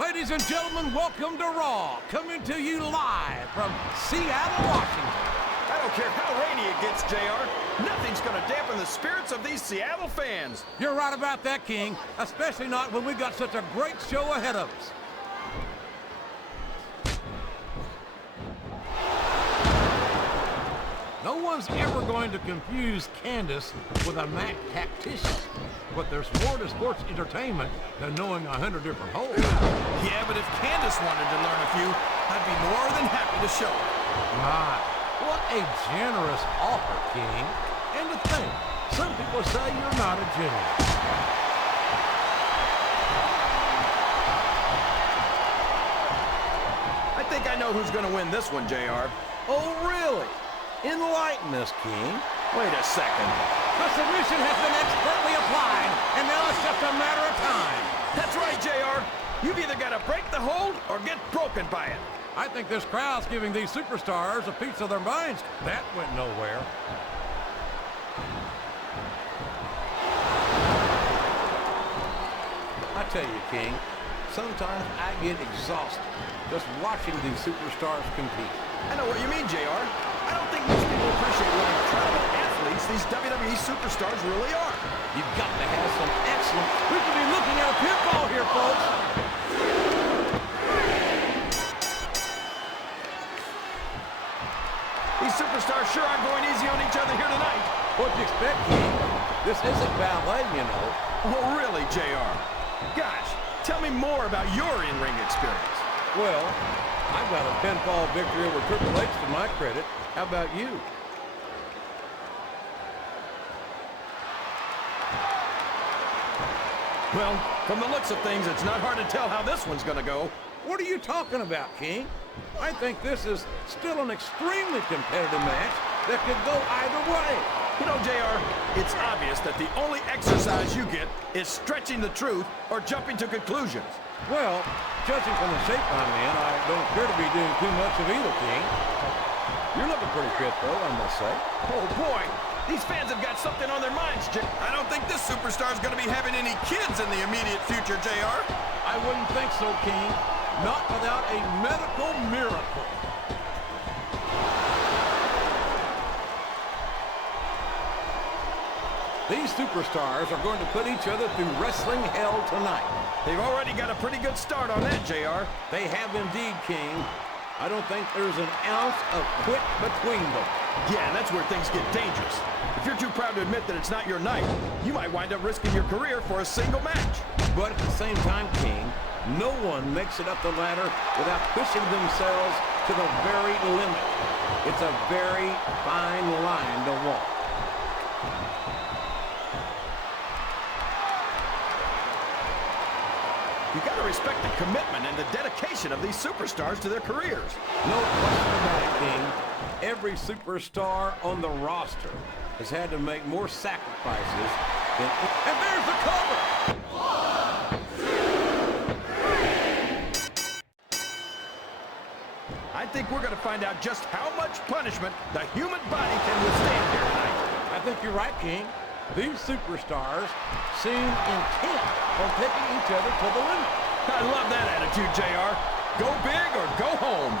Ladies and gentlemen, welcome to Raw, coming to you live from Seattle, Washington. I don't care how rainy it gets, JR. Nothing's going to dampen the spirits of these Seattle fans. You're right about that, King, especially not when we got such a great show ahead of us. No one's ever going to confuse Candice with a Mac tactician, but there's more to sports entertainment than knowing 100 different holes. Yeah, but if Candice wanted to learn a few, I'd be more than happy to show her. My, what a generous offer, King. And to think, some people say you're not a gentleman. I think I know who's going to win this one, JR. Oh, really? Enlighten us, King. Wait a second. The submission has been expertly applied, and now it's just a matter of time. That's right, JR. You've either got to break the hold or get broken by it. I think this crowd's giving these superstars a piece of their minds. That went nowhere. I tell you, King, sometimes I get exhausted just watching these superstars compete. I know what you mean, JR. I don't think most people appreciate what incredible athletes these WWE superstars really are. You've got to have some excellent... We could be looking at a pinfall here, folks. These superstars sure aren't going easy on each other here tonight. What'd you expect, King? This isn't ballet, you know. Oh, really, JR? Gosh, tell me more about your in-ring experience. Well, I've got a pinfall victory over Triple H to my credit. How about you? Well, from the looks of things, it's not hard to tell how this one's gonna go. What are you talking about, King? I think this is still an extremely competitive match that could go either way. You know, JR, it's obvious that the only exercise you get is stretching the truth or jumping to conclusions. Well, judging from the shape I'm in, I don't appear to be doing too much of either, King. You're looking pretty fit, though, I must say. Oh, boy. These fans have got something on their minds, Jim. I don't think this superstar's going to be having any kids in the immediate future, JR. I wouldn't think so, King. Not without a medical miracle. These superstars are going to put each other through wrestling hell tonight. They've already got a pretty good start on that, JR. They have indeed, King. I don't think there's an ounce of quit between them. Yeah, and that's where things get dangerous. If you're too proud to admit that it's not your night, you might wind up risking your career for a single match. But at the same time, King, no one makes it up the ladder without pushing themselves to the very limit. It's a very fine line to walk. You got to respect the commitment and the dedication of these superstars to their careers. No question about it, King. Every superstar on the roster has had to make more sacrifices than... And there's the cover! 1, 2, 3. I think we're going to find out just how much punishment the human body can withstand here tonight. I think you're right, King. These superstars seem intent on taking each other to the limit. I love that attitude, JR. Go big or go home.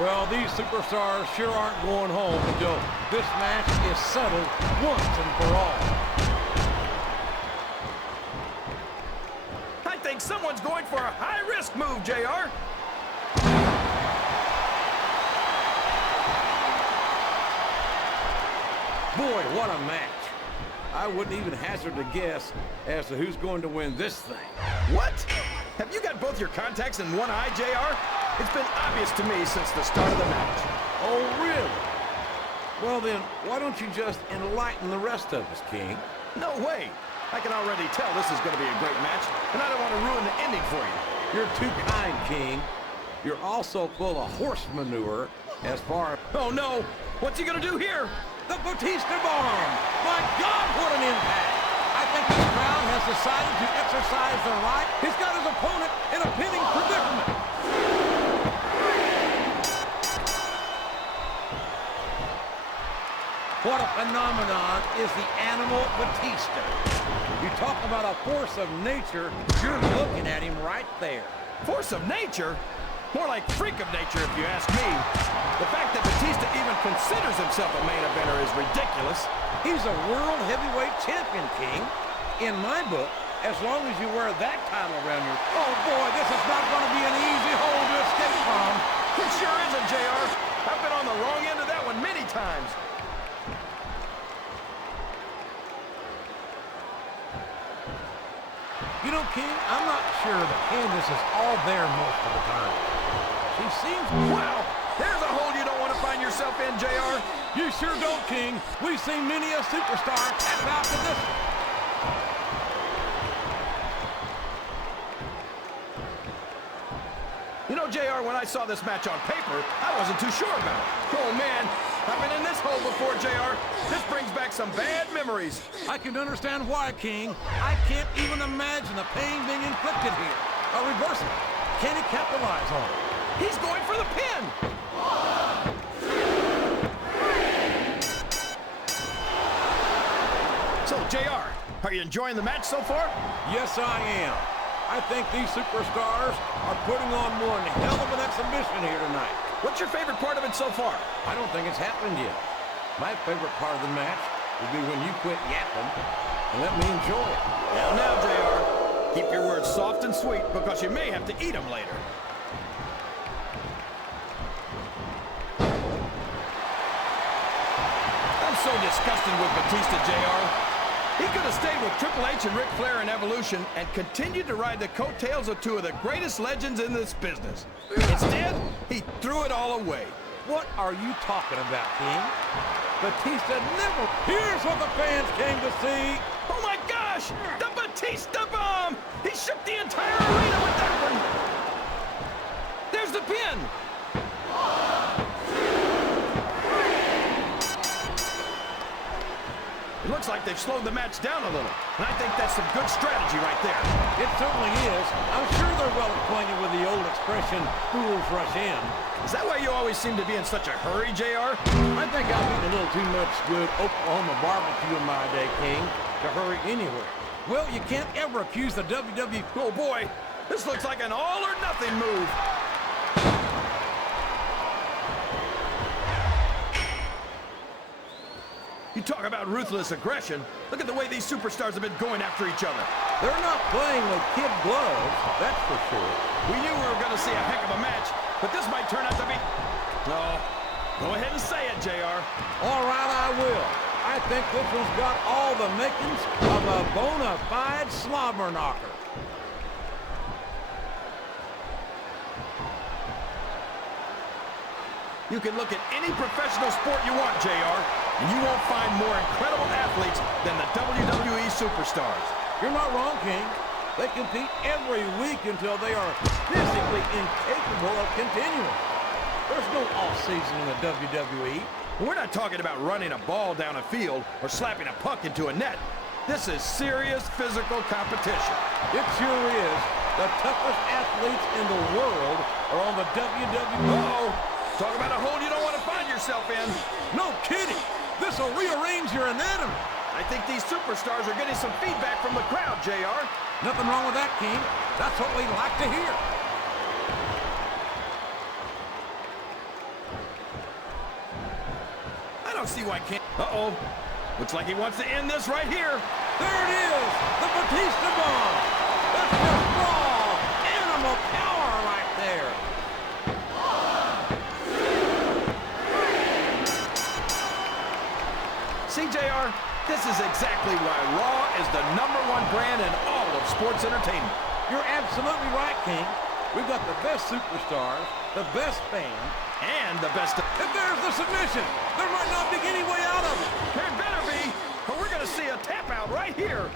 Well, these superstars sure aren't going home until this match is settled once and for all. I think someone's going for a high-risk move, JR. Boy, what a match. I wouldn't even hazard a guess as to who's going to win this thing. What? Have you got both your contacts in one eye, JR? It's been obvious to me since the start of the match. Oh, really? Well then, why don't you just enlighten the rest of us, King? No way. I can already tell this is going to be a great match, and I don't want to ruin the ending for you. You're too kind, King. You're also full of horse manure as far as... Oh, no. What's he going to do here? The Batista bomb! My God, what an impact! I think this crowd has decided to exercise their right. He's got his opponent in a pinning predicament. What a phenomenon is the animal Batista. You talk about a force of nature, you're looking at him right there. Force of nature? More like freak of nature, if you ask me. The fact that Batista even considers himself a main eventer is ridiculous. He's a world heavyweight champion, King. In my book, as long as you wear that title around your... Oh, boy, this is not going to be an easy hole to escape from. It sure isn't, JR. I've been on the wrong end of that one many times. You know, King, I'm not sure that Candice is all there most of the time. She seems... Wow! There's a hole you don't want to find yourself in, JR. You sure don't, King. We've seen many a superstar tap out to this one. You know, JR, when I saw this match on paper, I wasn't too sure about it. Oh, man. I've been in this hole before, JR. This brings back some bad memories. I can understand why, King. I can't even imagine the pain being inflicted here. A reversal. Can he capitalize on it? He's going for the pin. 1, 2, 3. So, JR, are you enjoying the match so far? Yes, I am. I think these superstars are putting on one hell of an exhibition here tonight. What's your favorite part of it so far? I don't think it's happened yet. My favorite part of the match will be when you quit yapping and let me enjoy it. Now, JR, keep your words soft and sweet because you may have to eat them later. I'm so disgusted with Batista, JR. He could have stayed with Triple H and Ric Flair in Evolution and continued to ride the coattails of two of the greatest legends in this business. Instead, he threw it all away. What are you talking about, King? Batista never... Here's what the fans came to see. Oh my gosh! The Batista bomb! He shook the entire arena with that one! There's the pin! 1, 2, 3. It looks like they've slowed the match down a little, and I think that's some good strategy right there. It certainly is. I'm sure they're well acquainted with the old expression, fools rush in. Is that why you always seem to be in such a hurry, JR? I think I've eaten a little too much good Oklahoma barbecue in my day, King, to hurry anywhere. Well, you can't ever accuse the WWE... Oh boy, this looks like an all-or-nothing move. You talk about ruthless aggression. Look at the way these superstars have been going after each other. They're not playing with kid gloves, that's for sure. We knew we were going to see a heck of a match, but this might turn out to be... No, go ahead and say it, JR. All right, I will. I think this one's got all the makings of a bona fide slobber knocker. You can look at any professional sport you want, JR, and you won't find more incredible athletes than the WWE superstars. You're not wrong, King. They compete every week until they are physically incapable of continuing. There's no off-season in the WWE. We're not talking about running a ball down a field or slapping a puck into a net. This is serious physical competition. It sure is. The toughest athletes in the world are on the WWE. Uh-oh. Talk about a hole you don't want to find yourself in. No kidding. This will rearrange your anatomy. I think these superstars are getting some feedback from the crowd, JR. Nothing wrong with that, King. That's what we like to hear. I don't see why can't... Uh-oh. Looks like he wants to end this right here. There it is. The Batista bomb. That's just raw animal power right there. See, JR, this is exactly why Raw is the #1 brand in all of sports entertainment. You're absolutely right, King. We've got the best superstars, the best fans, and the best... And there's the submission. There might not be any way out of it. There better be, or we're going to see a tap out right here.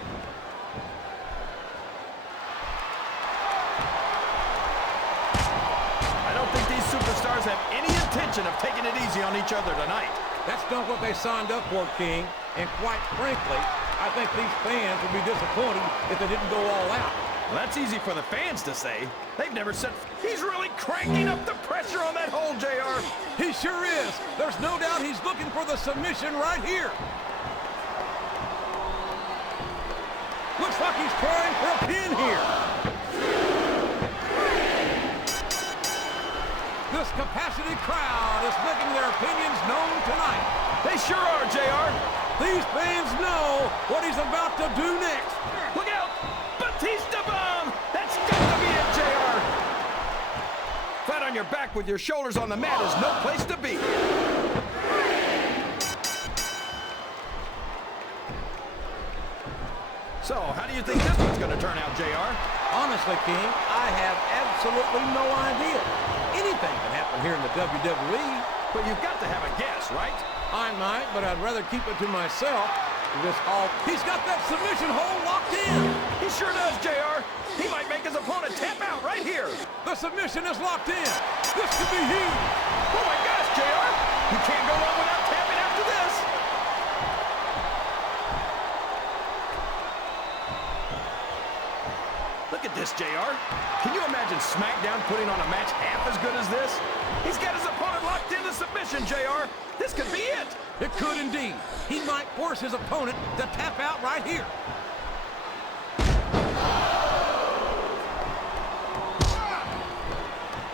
I don't think these superstars have any intention of taking it easy on each other tonight. That's not what they signed up for, King. And quite frankly, I think these fans would be disappointed if they didn't go all out. Well, that's easy for the fans to say. They've never said... He's really cranking up the pressure on that hole, JR. He sure is. There's no doubt he's looking for the submission right here. Looks like he's trying for a pin here. 1, 2, 3. capacity crowd is making their opinions known tonight. They sure are, JR. These fans know what he's about to do next. Look out! Batista bomb! That's got to be it, JR. Flat on your back with your shoulders on the mat is no place to be. So, how do you think this one's going to turn out, JR? Honestly, King, I have absolutely no idea. Anything can happen here in the WWE. But you've got to have a guess, right? I might, but I'd rather keep it to myself. He's got that submission hold locked in. He sure does, JR. He might make his opponent tap out right here. The submission is locked in. This could be huge. Oh my gosh, JR. You can't go wrong without tapping after this. Look at this, JR. Can you imagine SmackDown putting on a match half as good as this? He's got his opponent locked into submission, JR. This could be it. It could indeed. He might force his opponent to tap out right here.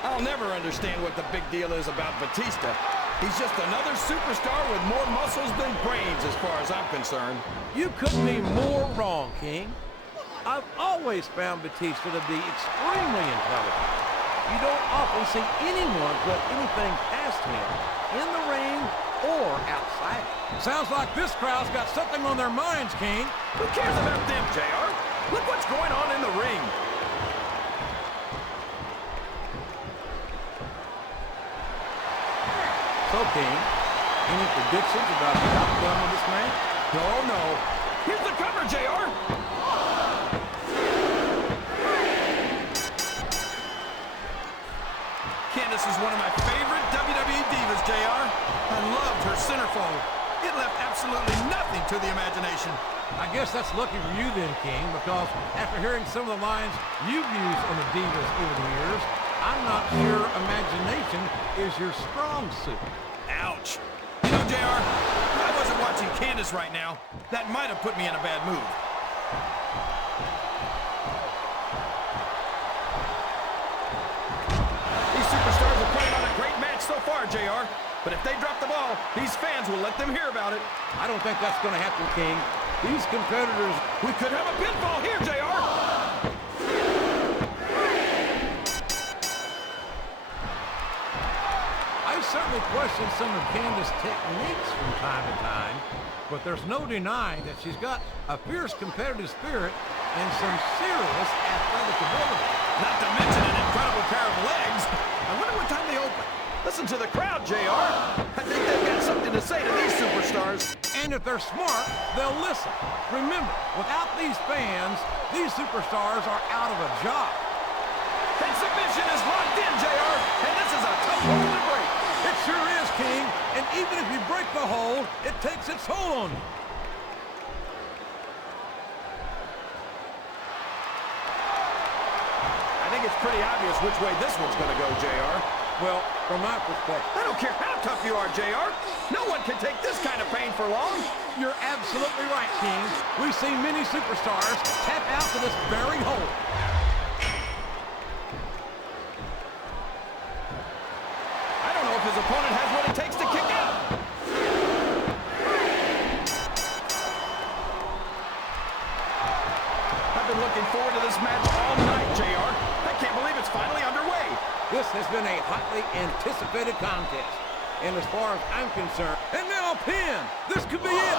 I'll never understand what the big deal is about Batista. He's just another superstar with more muscles than brains as far as I'm concerned. You couldn't be more wrong, King. I've always found Batista to be extremely intelligent. You don't often see anyone put anything past him in the ring or outside. Sounds like this crowd's got something on their minds, King. Who cares about them, JR? Look what's going on in the ring. So, King, any predictions about the outcome of this match? No. Here's the cover, JR. Candice is one of my favorite WWE divas, JR. I loved her centerfold. It left absolutely nothing to the imagination. I guess that's lucky for you then, King, because after hearing some of the lines you've used on the Divas over the years, I'm not sure imagination is your strong suit. Ouch. You know, JR, if I wasn't watching Candice right now, that might have put me in a bad mood. These superstars are putting on a great match so far, JR. But if they drop the ball, these fans will let them hear about it. I don't think that's going to happen, King. These competitors... We could have a pinfall here, JR. I certainly question some of Candice's techniques from time to time, but there's no denying that she's got a fierce competitive spirit and some serious athletic ability. Not to mention an incredible pair of legs. I wonder what time they open. Listen to the crowd, JR. I think they've got something to say to these superstars. And if they're smart, they'll listen. Remember, without these fans, these superstars are out of a job. That submission is locked in, JR, and this is a tough hold to break. It sure is, King. And even if you break the hold, it takes its toll on you. I think it's pretty obvious which way this one's going to go, JR. Well, from my perspective... I don't care how tough you are, JR. No one can take this kind of pain for long. You're absolutely right, King. We've seen many superstars tap out to this very hold. I don't know if his opponent has what it takes to kick out. I've been looking forward to this match all night, JR. I can't believe it's finally underway. This has been a hotly anticipated contest. And as far as I'm concerned, and now a pin. This could be it.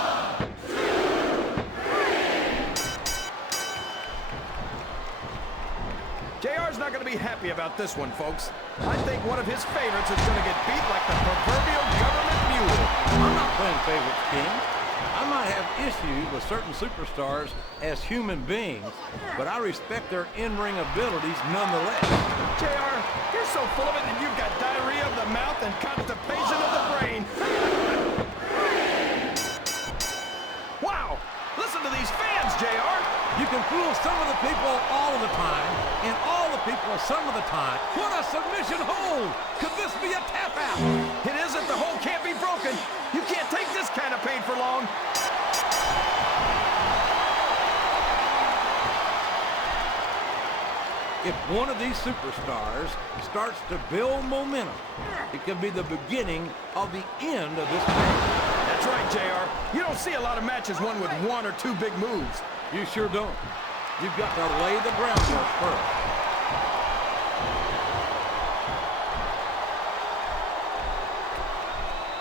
JR's not going to be happy about this one, folks. I think one of his favorites is going to get beat like the proverbial government mule. I'm not playing favorites, King. I might have issues with certain superstars as human beings, but I respect their in-ring abilities nonetheless. JR, you're so full of it and you've got diarrhea of the mouth and constipation of the brain. Wow, listen to these fans, JR. You can fool some of the people all of the time, and all the people some of the time. What a submission hold! Could this be a tap out? It isn't. The hold can't be broken. You can't take this kind of pain for long. If one of these superstars starts to build momentum, it could be the beginning of the end of this match. That's right, JR. You don't see a lot of matches won with one or two big moves. You sure don't. You've got to lay the groundwork first.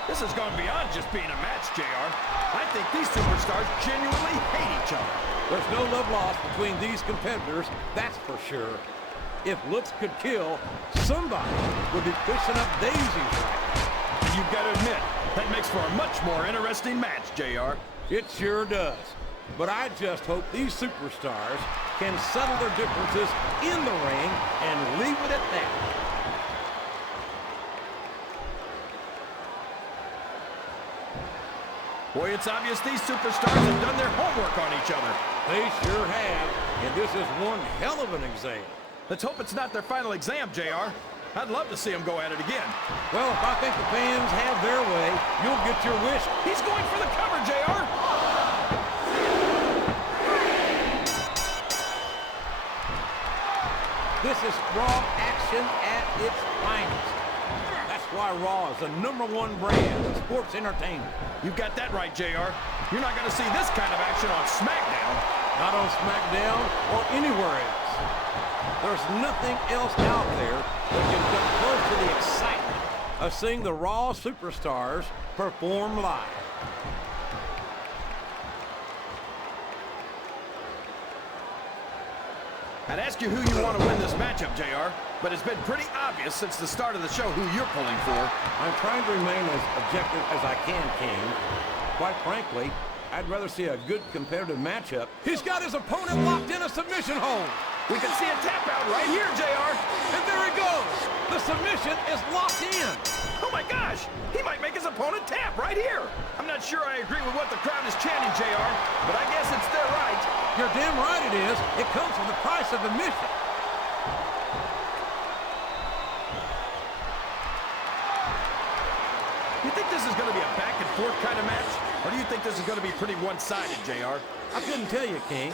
This has gone beyond just being a match, JR. I think these superstars genuinely hate each other. There's no love lost between these competitors, that's for sure. If looks could kill, somebody would be pushing up daisies right now. You've got to admit, that makes for a much more interesting match, JR. It sure does. But I just hope these superstars can settle their differences in the ring and leave it at that. Boy, it's obvious these superstars have done their homework on each other. They sure have, and this is one hell of an exam. Let's hope it's not their final exam, JR. I'd love to see them go at it again. Well, if I think the fans have their way, you'll get your wish. He's going for the cover, JR. This is Raw action at its finest. That's why Raw is the #1 brand of sports entertainment. You got that right, JR. You're not going to see this kind of action on SmackDown. Not on SmackDown or anywhere else. There's nothing else out there that can come close to the excitement of seeing the Raw superstars perform live. I'd ask you who you want to win this matchup, JR, but it's been pretty obvious since the start of the show who you're pulling for. I'm trying to remain as objective as I can, King. Quite frankly, I'd rather see a good competitive matchup. He's got his opponent locked in a submission hold. We can see a tap out right here, JR. And there he goes. The submission is locked in. Oh my gosh, he might make his opponent tap right here. I'm not sure I agree with what the crowd is chanting, JR, but I guess it's their right. You're damn right it is. It comes with the price of admission. You think this is going to be a back and forth kind of match? Or do you think this is going to be pretty one-sided, JR? I couldn't tell you, King.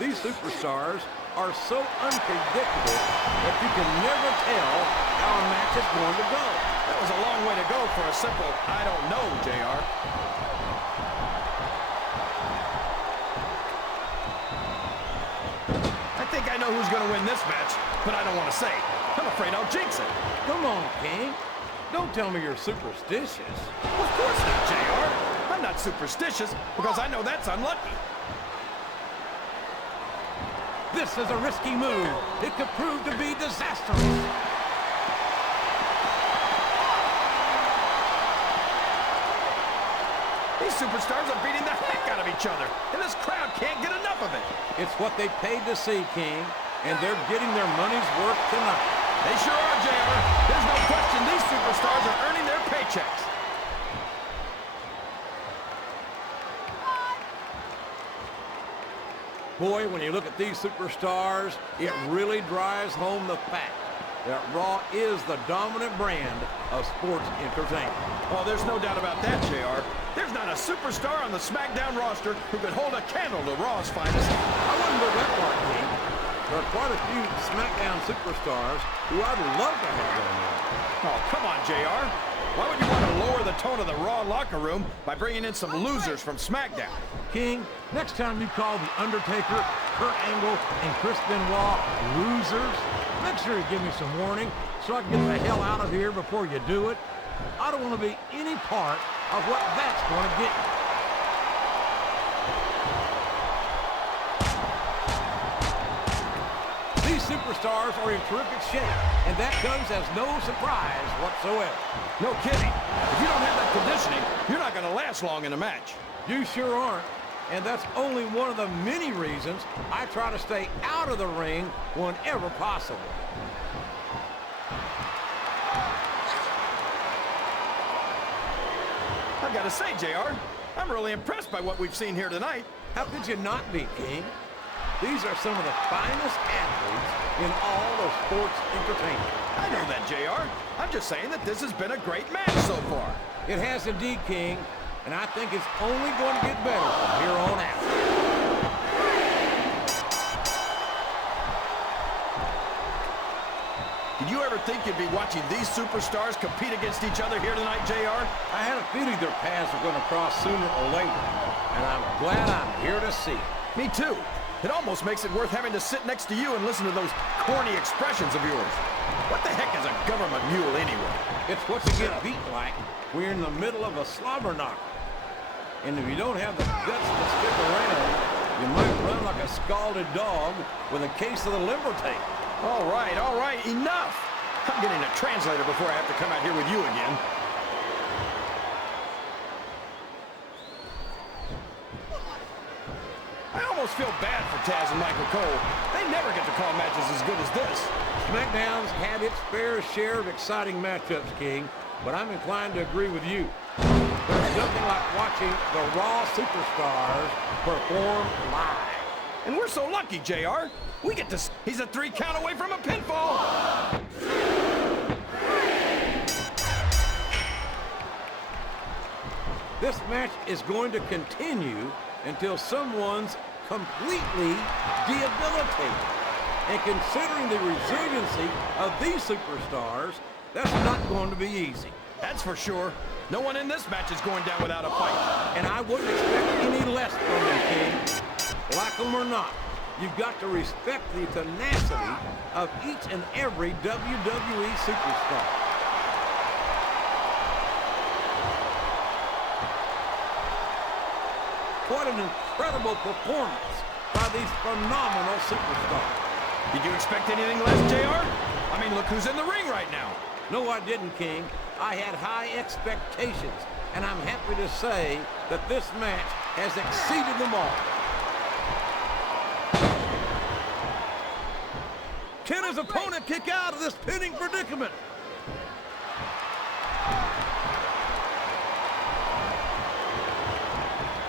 These superstars are so unpredictable that you can never tell how a match is going to go. That was a long way to go for a simple, I don't know, JR. I think I know who's going to win this match, but I don't want to say. I'm afraid I'll jinx it. Come on, King. Don't tell me you're superstitious. Of course not, JR. I'm not superstitious because I know that's unlucky. This is a risky move. It could prove to be disastrous. These superstars are beating the heck out of each other, and this crowd can't get enough of it. It's what they paid to see, King, and they're getting their money's worth tonight. They sure are, JR. There's no question these superstars are earning their paychecks. Boy, when you look at these superstars, it really drives home the fact that Raw is the dominant brand of sports entertainment. Well, there's no doubt about that, JR. There's not a superstar on the SmackDown roster who could hold a candle to Raw's finest. I wouldn't go that far, King. There are quite a few SmackDown superstars who I'd love to have on there. Oh, come on, JR. Why would you want to lower the tone of the Raw locker room by bringing in some losers from SmackDown? King, next time you call The Undertaker, Kurt Angle, and Chris Benoit losers, make sure you give me some warning so I can get the hell out of here before you do it. I don't want to be any part of what that's going to get you. These superstars are in terrific shape, and that comes as no surprise whatsoever. No kidding. If you don't have that conditioning, you're not going to last long in a match. You sure aren't. And that's only one of the many reasons I try to stay out of the ring whenever possible. I've got to say, JR, I'm really impressed by what we've seen here tonight. How could you not be, King? These are some of the finest athletes in all of sports entertainment. I know that, JR. I'm just saying that this has been a great match so far. It has indeed, King, and I think it's only going to get better from here on out. Did you ever think you'd be watching these superstars compete against each other here tonight, JR? I had a feeling their paths were going to cross sooner or later, and I'm glad I'm here to see it. Me too. It almost makes it worth having to sit next to you and listen to those corny expressions of yours. What the heck is a government mule anyway? It's what you get beat like when you're in the middle of a slobber knocker. And if you don't have the guts to stick around, you might run like a scalded dog with a case of the limber tape. All right, enough. I'm getting a translator before I have to come out here with you again. I almost feel bad for Taz and Michael Cole. They never get to call matches as good as this. SmackDown's had its fair share of exciting matchups, King, but I'm inclined to agree with you. There's nothing like watching the Raw superstars perform live. And we're so lucky, JR. We get to... He's a 3 count away from a pinfall. This match is going to continue until someone's completely debilitated. And considering the resiliency of these superstars, that's not going to be easy. That's for sure. No one in this match is going down without a fight. And I wouldn't expect any less from them, King. Like them or not, you've got to respect the tenacity of each and every WWE superstar. What an incredible performance by these phenomenal superstars. Did you expect anything less, JR? I mean, look who's in the ring right now. No, I didn't, King. I had high expectations, and I'm happy to say that this match has exceeded them all. Can his opponent kick out of this pinning predicament?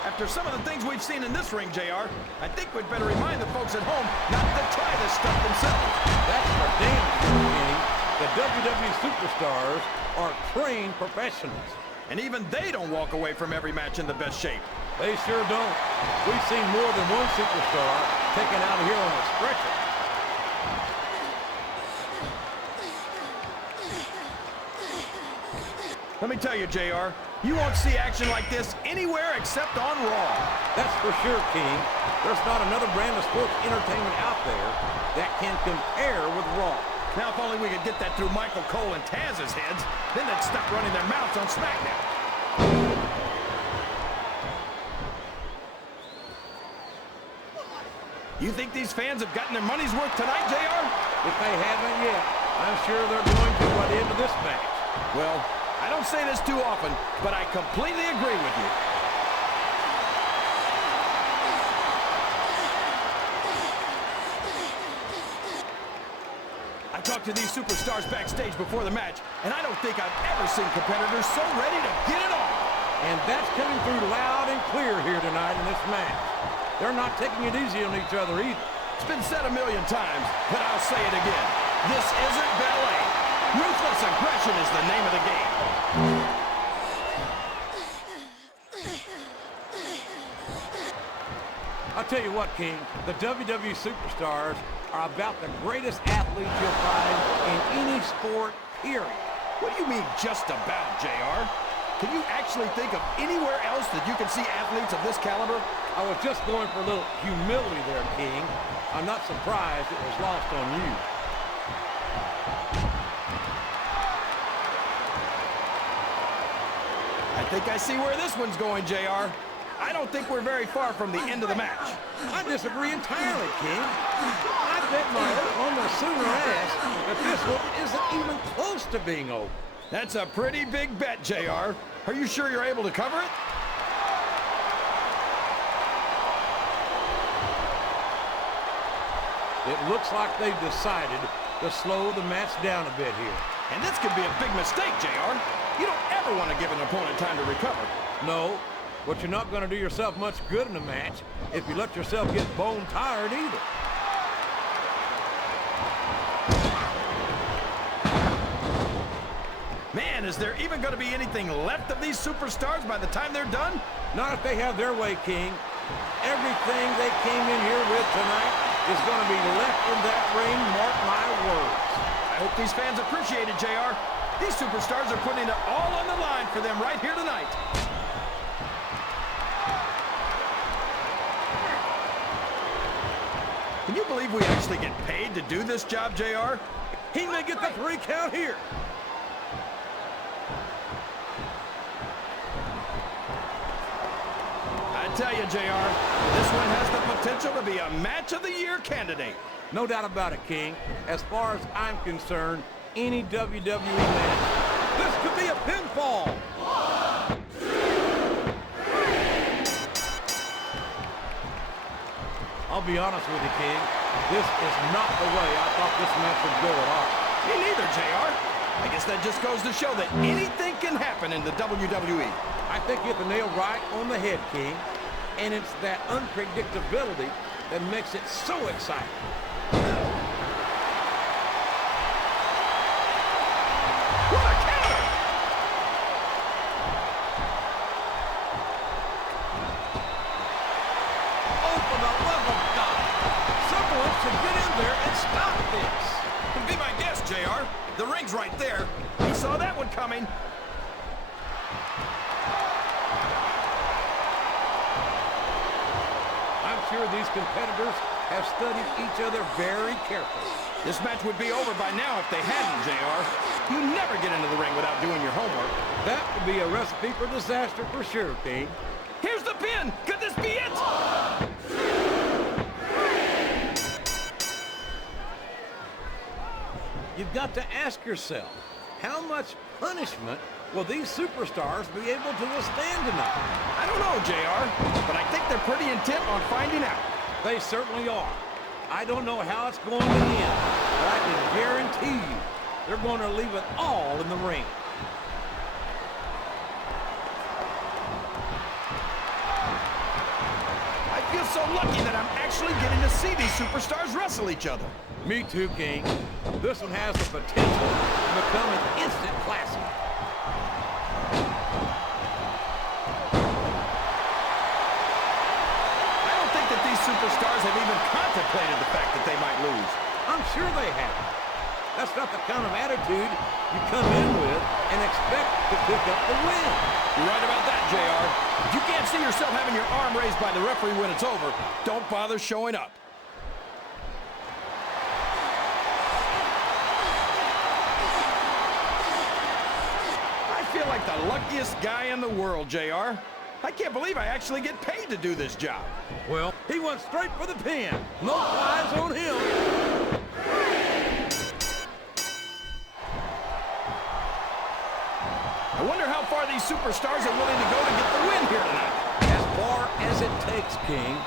After some of the things we've seen in this ring, JR, I think we'd better remind the folks at home not to try this stuff themselves. That's for damn sure, King. The WWE superstars are trained professionals. And even they don't walk away from every match in the best shape. They sure don't. We've seen more than one superstar taken out of here on a stretcher. Let me tell you, JR, you won't see action like this anywhere except on Raw. That's for sure, King. There's not another brand of sports entertainment out there that can compare with Raw. Now, if only we could get that through Michael Cole and Taz's heads, then they'd stop running their mouths on SmackDown. You think these fans have gotten their money's worth tonight, JR? If they haven't yet, I'm sure they're going to by the end of this match. Well, I don't say this too often, but I completely agree with you. I talked to these superstars backstage before the match, and I don't think I've ever seen competitors so ready to get it on. And that's coming through loud and clear here tonight in this match. They're not taking it easy on each other either. It's been said a million times, but I'll say it again. This isn't ballet. Ruthless aggression is the name of the game. I'll tell you what, King, the WWE superstars are about the greatest athletes you'll find in any sport, period. What do you mean, just about, JR? Can you actually think of anywhere else that you can see athletes of this caliber? I was just going for a little humility there, King. I'm not surprised it was lost on you. I think I see where this one's going, JR. I don't think we're very far from the end of the match. I disagree entirely, King. I bet my almost sooner ass that this one isn't even close to being over. That's a pretty big bet, JR. Are you sure you're able to cover it? It looks like they've decided to slow the match down a bit here. And this could be a big mistake, JR. You don't ever want to give an opponent time to recover. No, but you're not going to do yourself much good in a match if you let yourself get bone tired either. Man, is there even going to be anything left of these superstars by the time they're done? Not if they have their way, King. Everything they came in here with tonight is going to be left in that ring, mark my words. I hope these fans appreciate it, JR. These superstars are putting it all on the line for them right here tonight. Can you believe we actually get paid to do this job, JR? He may get the 3 count here. I tell you, JR, this one has the potential to be a Match of the Year candidate. No doubt about it, King. As far as I'm concerned, any WWE match, this could be a pinfall. I'll be honest with you, King. This is not the way I thought this match would go at all. Me neither, JR. I guess that just goes to show that anything can happen in the WWE. I think you hit the nail right on the head, King. And it's that unpredictability that makes it so exciting. What a counter! Oh, for the love of God. Someone should get in there and stop this. Be my guest, JR. The ring's right there. He saw that one coming. I'm sure these competitors have studied each other very carefully. This match would be over by now if they hadn't, JR. You never get into the ring without doing your homework. That would be a recipe for disaster for sure, King. Here's the pin. Could this be it? You've got to ask yourself, how much punishment will these superstars be able to withstand tonight? I don't know, JR, but I think they're pretty intent on finding out. They certainly are. I don't know how it's going to end, but I can guarantee you they're going to leave it all in the ring. I feel so lucky that I'm actually getting to see these superstars wrestle each other. Me too, King. This one has the potential to become an instant classic. I don't think that these superstars have even contemplated the fact that they might lose. I'm sure they haven't. That's not the kind of attitude you come in with and expect to pick up the win. You're right about that, JR. If you can't see yourself having your arm raised by the referee when it's over, don't bother showing up. I feel like the luckiest guy in the world, JR. I can't believe I actually get paid to do this job. Well, he went straight for the pin. No flies on him. I wonder how far these superstars are willing to go to get the win here tonight. As far as it takes, King.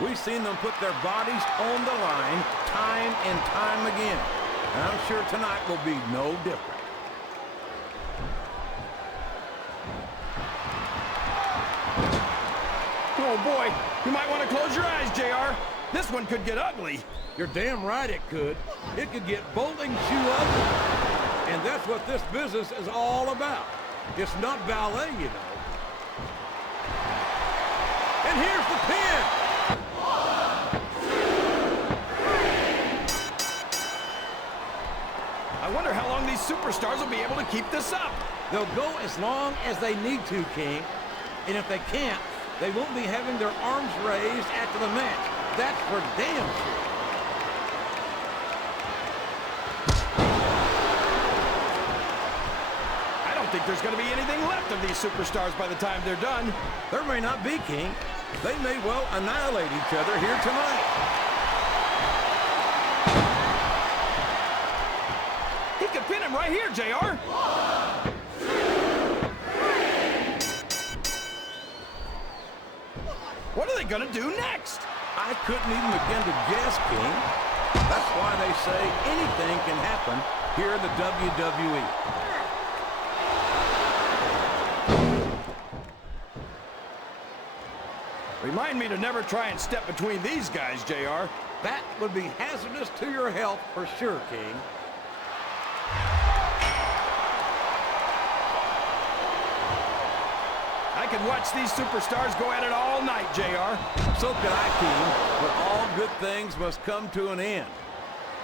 We've seen them put their bodies on the line time and time again. And I'm sure tonight will be no different. Oh boy, you might want to close your eyes, JR. This one could get ugly. You're damn right it could. It could get bolting shoe ugly. And that's what this business is all about. It's not ballet, you know. And here's the pin. I wonder how long these superstars will be able to keep this up. They'll go as long as they need to, King. And if they can't, they won't be having their arms raised after the match. That's for damn sure. I don't think there's going to be anything left of these superstars by the time they're done. There may not be, King. They may well annihilate each other here tonight. He could pin him right here, JR. What are they going to do next? I couldn't even begin to guess, King. That's why they say anything can happen here in the WWE. Remind me to never try and step between these guys, JR. That would be hazardous to your health for sure, King. I could watch these superstars go at it all night, JR. So could I, King, but all good things must come to an end.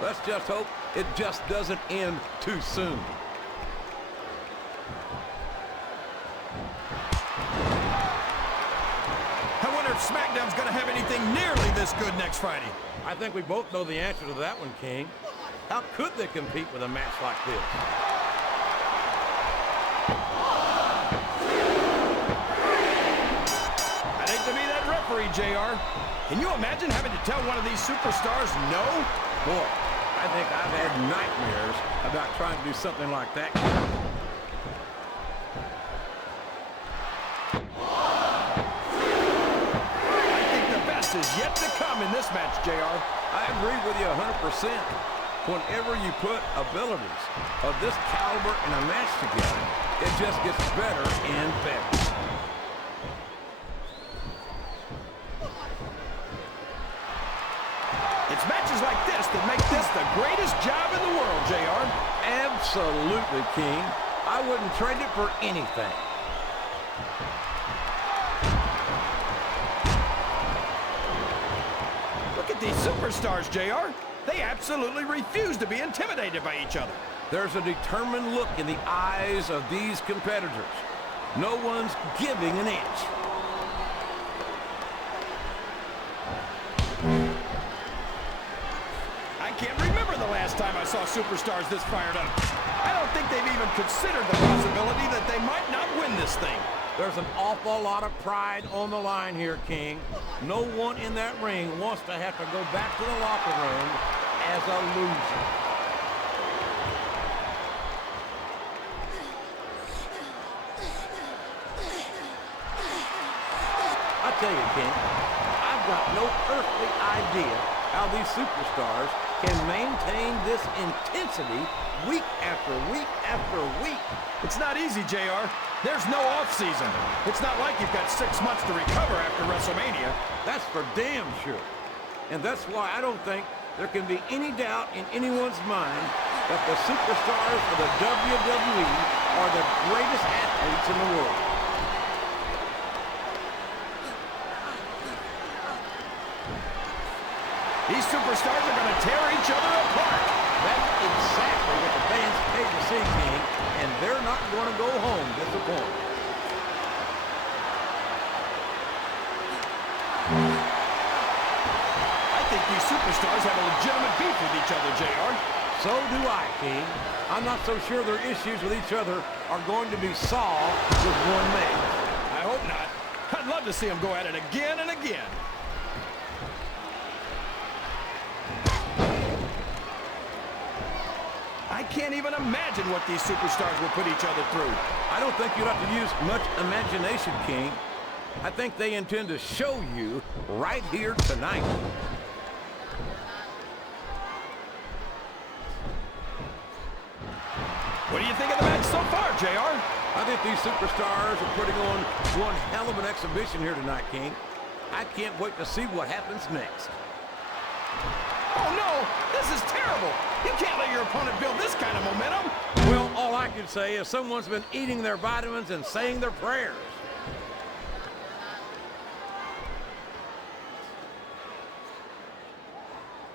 Let's just hope it just doesn't end too soon. I wonder if SmackDown's going to have anything nearly this good next Friday. I think we both know the answer to that one, King. How could they compete with a match like this? I'd hate to be that referee, JR. Can you imagine having to tell one of these superstars no? Boy, I think I've had nightmares about trying to do something like that. I think the best is yet to come in this match, JR. I agree with you 100%. Whenever you put abilities of this caliber in a match together, it just gets better and better. It's matches like this that make this the greatest job in the world, JR. Absolutely, King. I wouldn't trade it for anything. Look at these superstars, JR. They absolutely refuse to be intimidated by each other. There's a determined look in the eyes of these competitors. No one's giving an inch. I can't remember the last time I saw superstars this fired up. I don't think they've even considered the possibility that they might not win this thing. There's an awful lot of pride on the line here, King. No one in that ring wants to have to go back to the locker room as a loser. I tell you, King, I've got no earthly idea how these superstars can maintain this intensity week after week after week. It's not easy, JR. There's no off-season. It's not like you've got 6 months to recover after WrestleMania. That's for damn sure. And that's why I don't think there can be any doubt in anyone's mind that the superstars of the WWE are the greatest athletes in the world. These superstars are going to tear each other apart. That's exactly what the fans paid to see, King, and they're not going to go home disappointed. I think these superstars have a legitimate beef with each other, JR. So do I, King. I'm not so sure their issues with each other are going to be solved with one man. I hope not. I'd love to see them go at it again and again. I can't even imagine what these superstars will put each other through. I don't think you'll have to use much imagination, King. I think they intend to show you right here tonight. What do you think of the match so far, JR? I think these superstars are putting on one hell of an exhibition here tonight, King. I can't wait to see what happens next. Oh no, this is terrible. You can't let your opponent build this kind of momentum. Well, all I can say is someone's been eating their vitamins and saying their prayers.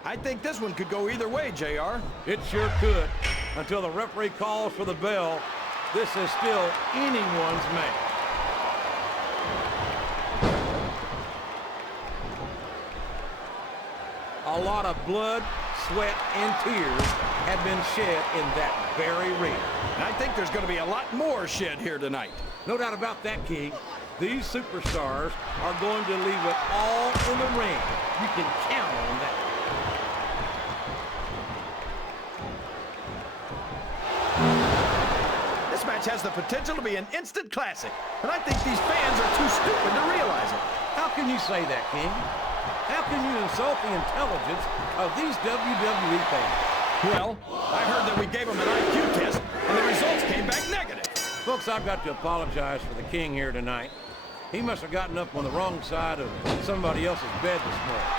I think this one could go either way, JR. It sure could. Until the referee calls for the bell, this is still anyone's match. A lot of blood, sweat, and tears have been shed in that very ring. And I think there's going to be a lot more shed here tonight. No doubt about that, King. These superstars are going to leave it all in the ring. You can count on that. This match has the potential to be an instant classic, and I think these fans are too stupid to realize it. How can you say that, King? How can you insult the intelligence of these WWE fans? Well, I heard that we gave them an IQ test, and the results came back negative. Folks, I've got to apologize for the King here tonight. He must have gotten up on the wrong side of somebody else's bed this morning.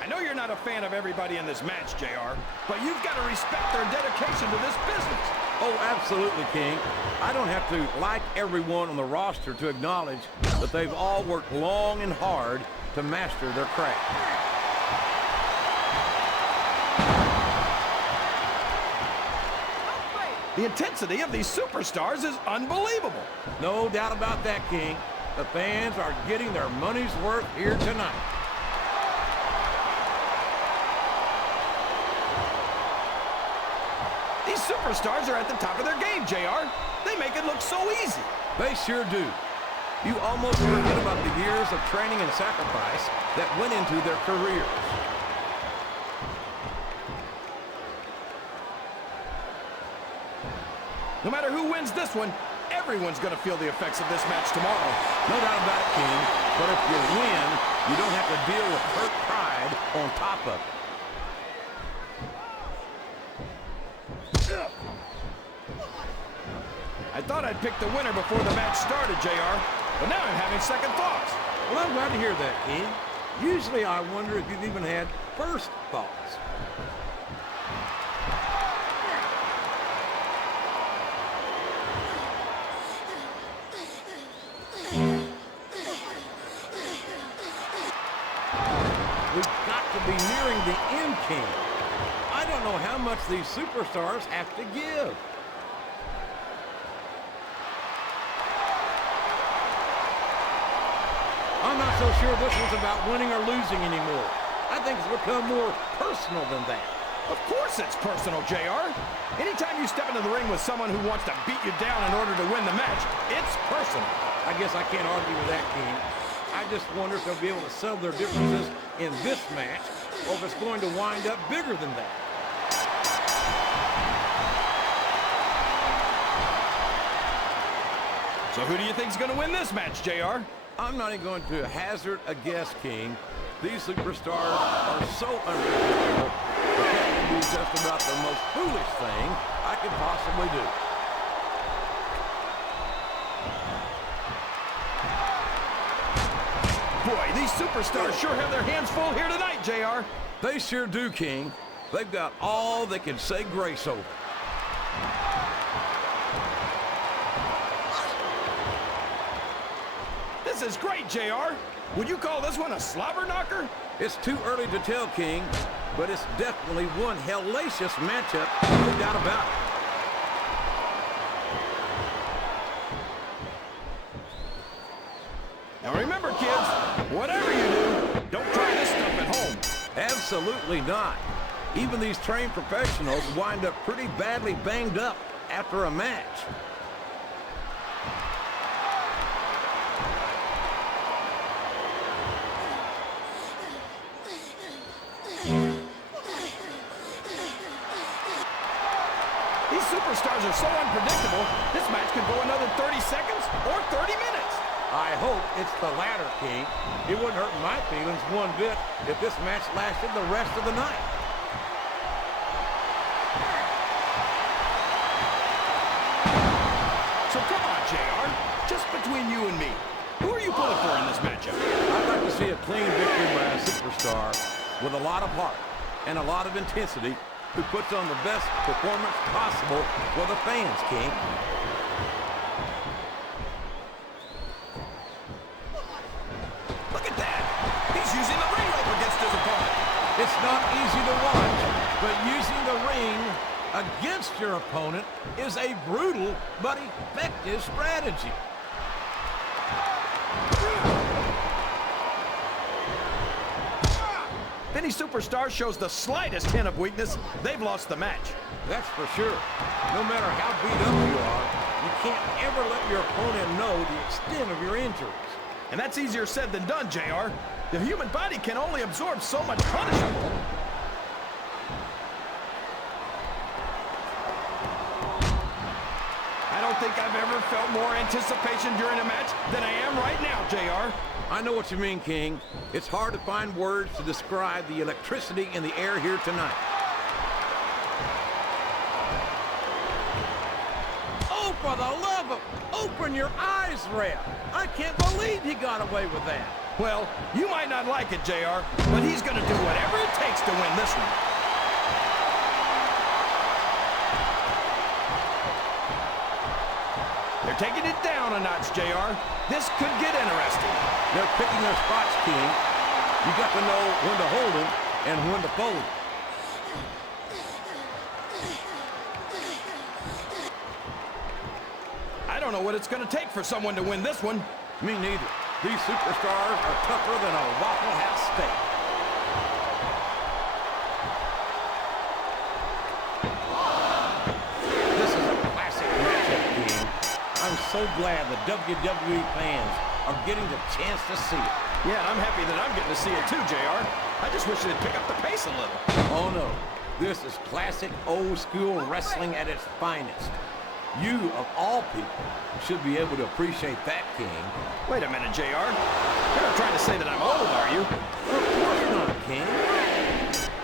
I know you're not a fan of everybody in this match, JR, but you've got to respect their dedication to this business. Oh, absolutely, King. I don't have to like everyone on the roster to acknowledge that they've all worked long and hard to master their craft. The intensity of these superstars is unbelievable. No doubt about that, King. The fans are getting their money's worth here tonight. These superstars are at the top of their game, JR. They make it look so easy. They sure do. You almost forget about the years of training and sacrifice that went into their careers. No matter who wins this one, everyone's going to feel the effects of this match tomorrow. No doubt about it, King. But if you win, you don't have to deal with hurt pride on top of it. I thought I'd pick the winner before the match started, JR, but now I'm having second thoughts. Well, I'm glad to hear that, King. Usually I wonder if you've even had first thoughts. We've got to be nearing the end, King. I don't know how much these superstars have to give. I'm not so sure this one's about winning or losing anymore. I think it's become more personal than that. Of course it's personal, JR. Anytime you step into the ring with someone who wants to beat you down in order to win the match, it's personal. I guess I can't argue with that, King. I just wonder if they'll be able to settle their differences in this match, or if it's going to wind up bigger than that. So who do you think's going to win this match, JR? I'm not even going to hazard a guess, King. These superstars are so unpredictable that that can be just about the most foolish thing I could possibly do. Boy, these superstars sure have their hands full here tonight, JR. They sure do, King. They've got all they can say grace over. This is great, JR. Would you call this one a slobber knocker? It's too early to tell, King, but it's definitely one hellacious matchup, no doubt about it. Now remember, kids, whatever you do, don't try this stuff at home. Absolutely not. Even these trained professionals wind up pretty badly banged up after a match. These superstars are so unpredictable, this match could go another 30 seconds or 30 minutes. I hope it's the latter, King. It wouldn't hurt my feelings one bit if this match lasted the rest of the night. So come on, JR. Just between you and me, who are you pulling for in this matchup? I'd like to see a clean victory by a superstar with a lot of heart and a lot of intensity who puts on the best performance possible for the fans, King. Look at that. He's using the ring rope against his opponent. It's not easy to watch, but using the ring against your opponent is a brutal but effective strategy. If any superstar shows the slightest hint of weakness, they've lost the match. That's for sure. No matter how beat up you are, you can't ever let your opponent know the extent of your injuries. And that's easier said than done, JR. The human body can only absorb so much punishment. I don't think I've ever felt more anticipation during a match than I am right now, JR. I know what you mean, King. It's hard to find words to describe the electricity in the air here tonight. Oh, for the love of... Open your eyes, Ref. I can't believe he got away with that. Well, you might not like it, JR, but he's going to do whatever it takes to win this one. They're taking it down a notch, JR. This could get interesting. They're picking their spots, King. You got to know when to hold him and when to fold him. I don't know what it's going to take for someone to win this one. Me neither. These superstars are tougher than a Waffle House steak. This is a classic matchup, King. I'm so glad the WWE fans are getting the chance to see it. Yeah, I'm happy that I'm getting to see it too, JR. I just wish they'd pick up the pace a little. Oh, no. This is classic old-school wrestling at its finest. You, of all people, should be able to appreciate that, King. Wait a minute, JR. You're not trying to say that I'm old, are you? Of course not, King.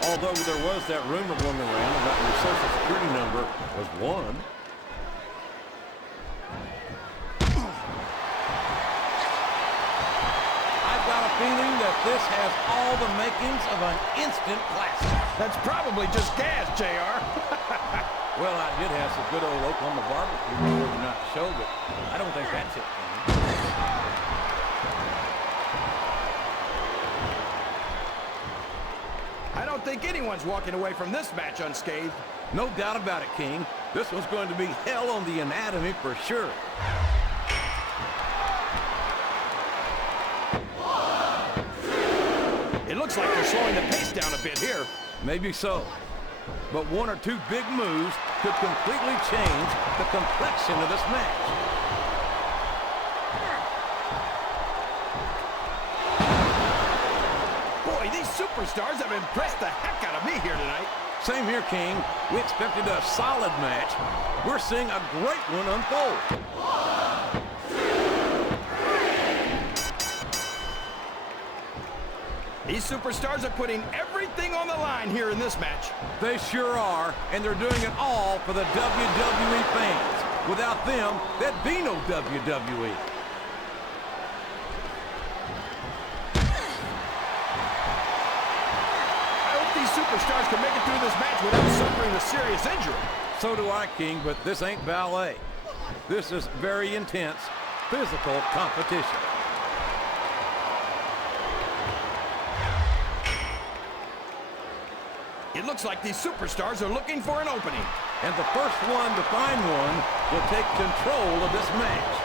Although there was that rumor going around about your social security number was 1. I've got a feeling that this has all the makings of an instant classic. That's probably just gas, JR. Well, I did have some good old Oklahoma barbecue before the night show, but I don't think that's it, King. I don't think anyone's walking away from this match unscathed. No doubt about it, King. This one's going to be hell on the anatomy for sure. It looks like they're slowing the pace down a bit here. Maybe so. But 1 or 2 big moves could completely change the complexion of this match. Boy, these superstars have impressed the heck out of me here tonight. Same here, King. We expected a solid match. We're seeing a great one unfold. These superstars are putting everything on the line here in this match. They sure are, and they're doing it all for the WWE fans. Without them, there'd be no WWE. I hope these superstars can make it through this match without suffering a serious injury. So do I, King, but this ain't ballet. This is very intense, physical competition. It looks like these superstars are looking for an opening. And the first one to find one will take control of this match.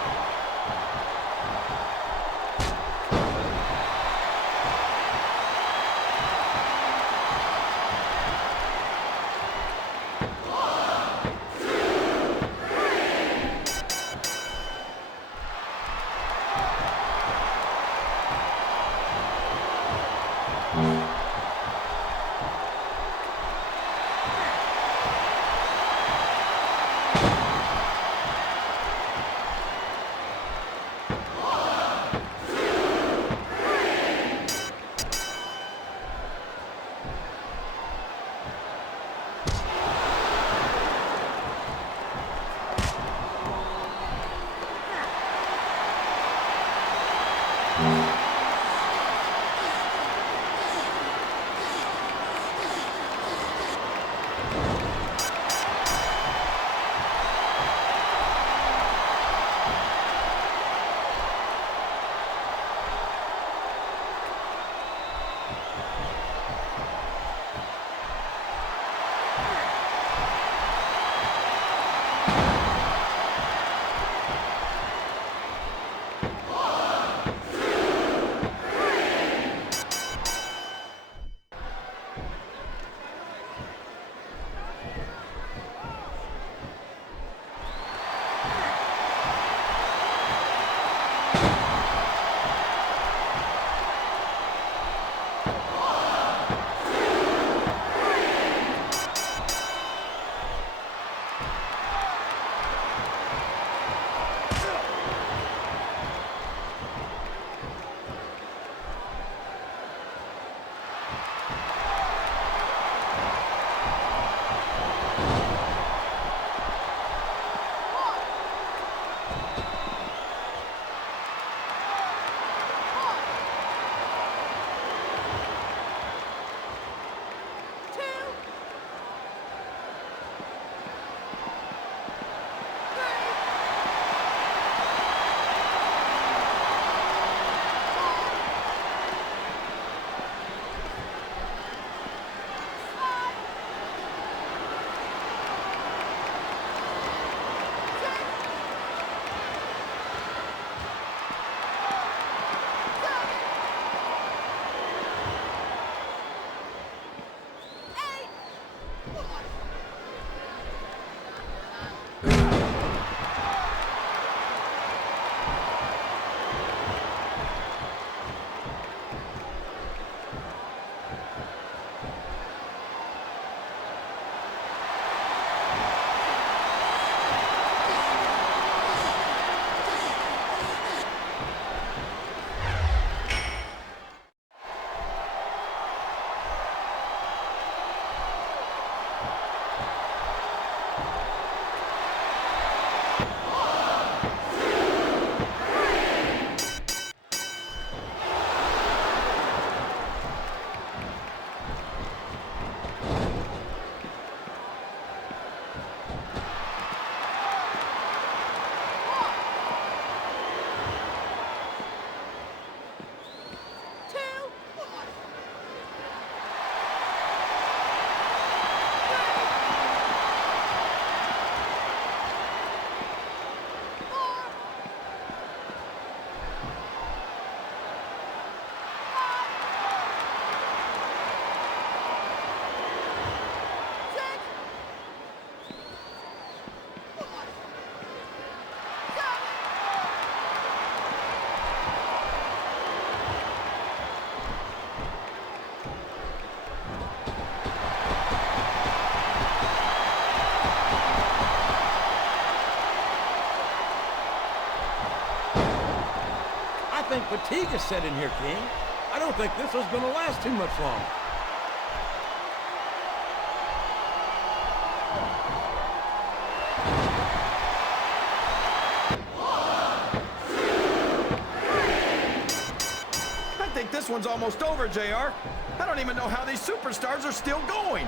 Fatigue is set in here, King. I don't think this one's going to last too much longer. I think this one's almost over, JR. I don't even know how these superstars are still going.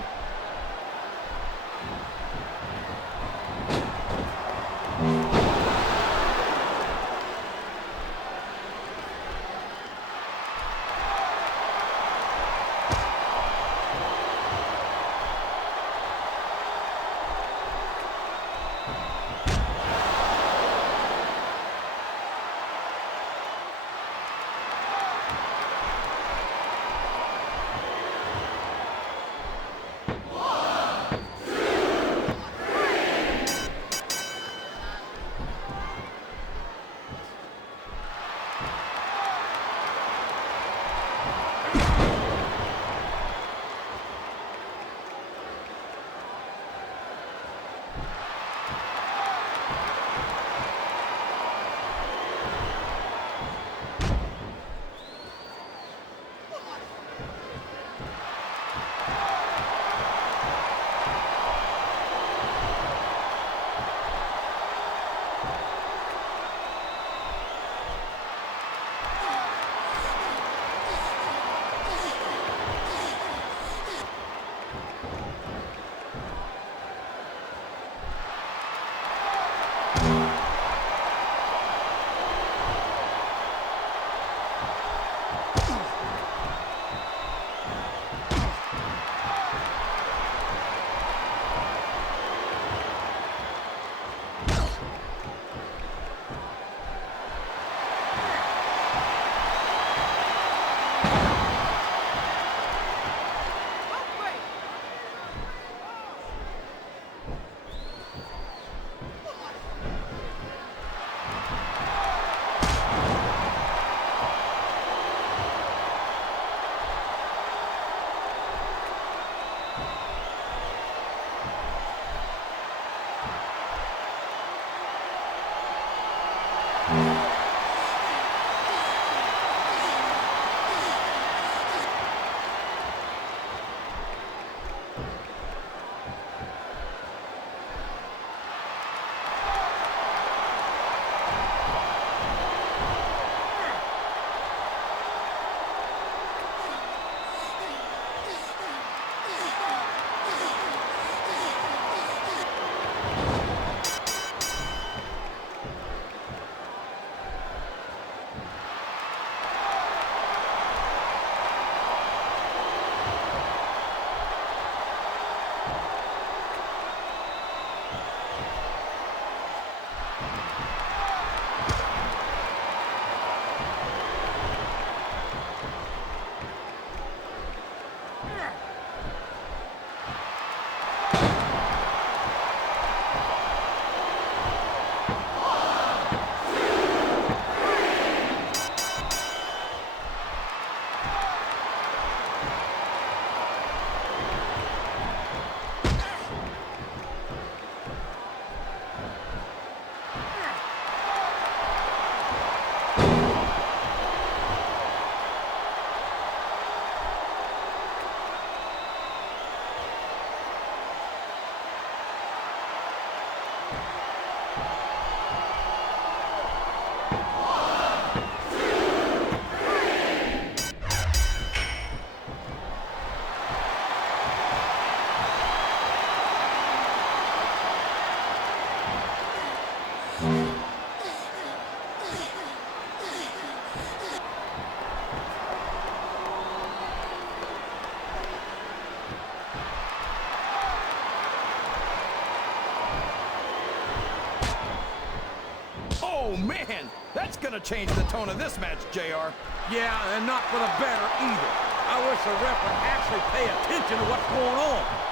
Oh, man! That's gonna change the tone of this match, JR. Yeah, and not for the better either. I wish the ref would actually pay attention to what's going on.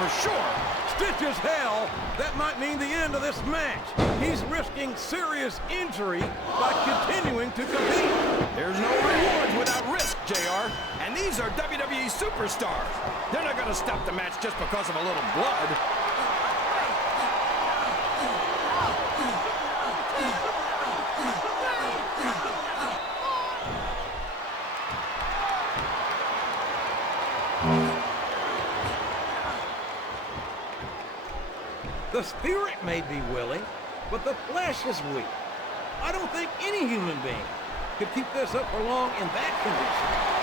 For sure. Stitches hell, that might mean the end of this match. He's risking serious injury by continuing to compete. There's no rewards without risk, JR. And these are WWE superstars. They're not going to stop the match just because of a little blood. The spirit may be willing, but the flesh is weak. I don't think any human being could keep this up for long in that condition.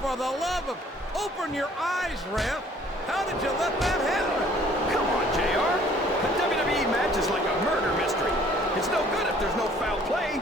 for the love of... Open your eyes, ref. How did you let that happen? Come on, JR. A WWE match is like a murder mystery. It's no good if there's no foul play.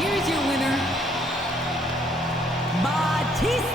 Here's your winner, Batista.